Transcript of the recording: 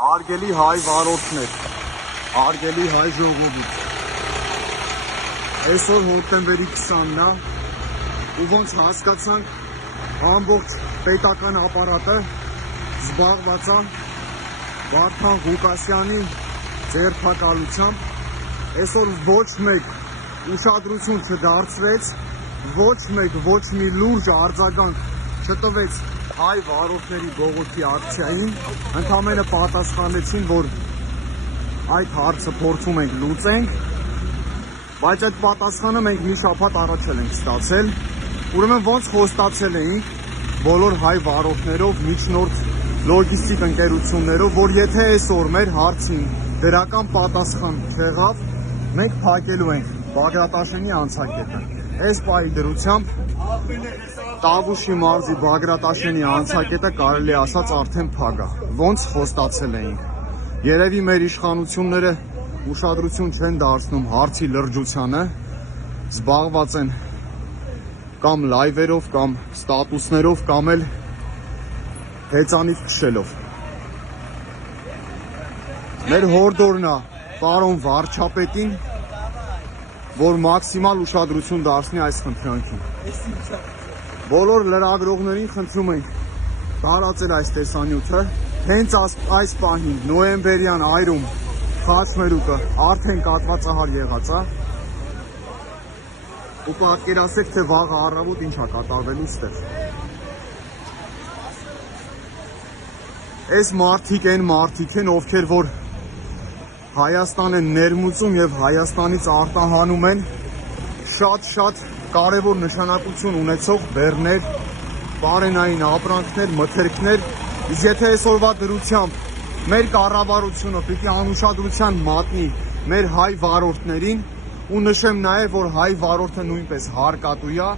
Հարգելի հայ վարորդներ, հարգելի հայ ժողովուրդ, այսօր հոկտեմբերի 20-ն է ու ոնց հասկացանք ամբողջ պետական ապարատը զբաղված է Վարդան Ղուկասյանի ձերբակալությամբ, այսօր ոչ մեկ ուշադրություն չդարձրեց, ոչ մեկ ոչ մի լուրջ արձագանք չտվեց հայ վարորդների բողոքի ակցիային, ընդամենը պատասխանեցին, որ այդ հարցը փորձում ենք լուծենք, բայց այդ պատասխանը մենք մի շաբաթ առաջ ենք ստացել, ուրեմն ոնց խոստացել էինք բոլոր հայ վարորդներով, միջնորդ լոգիստիկ ընկերություններով, որ եթե այսօր մեր հարցին դրական պատասխան չեղավ, մենք փակելու ենք Բագրատաշենի անցակետը։ Այս պահի դրությամբ Տավուշի մարզի Բագրատաշենի անցակետը կարելի ասած արդեն փակ է, ոնց խոստացել էինք։ Երևի մեր իշխանությունները ուշադրություն չեն դարձնում հարցի լրջությանը, զբաղված են կամ լայվերով, կամ ստատուսներով, կամ էլ հեծանիվ քշելով։ Մեր հորդորն է պարոն վարչապետին, որ մաքսիմալ ուշադրություն դարձնի այս խնդրանքին։ Բոլոր լրագրողներին խնդրում ենք տարածել այս տեսանյութը, հենց այս պահին նոյեմբերյան այրում խաչմերուկը արդեն կատվածահար եղած է, ու պատկերացրեք, թե վաղը առավոտ ինչ է կատարվելու ստեղ։ Այս մարդիկ են, ովքեր որ Հայաստան են ներմուծում եւ Հայաստանից արտահանում են շատ կարևոր նշանակություն ունեցող բեռներ, պարենային ապրանքներ, մթերքներ, իսկ եթե այսօրվա դրությամբ մեր կառավարությունը պիտի անուշադրության մատնի մեր հայ վարորդներին, ու նշեմ նաև, որ հայ վարորդը նույնպես հարկատու է,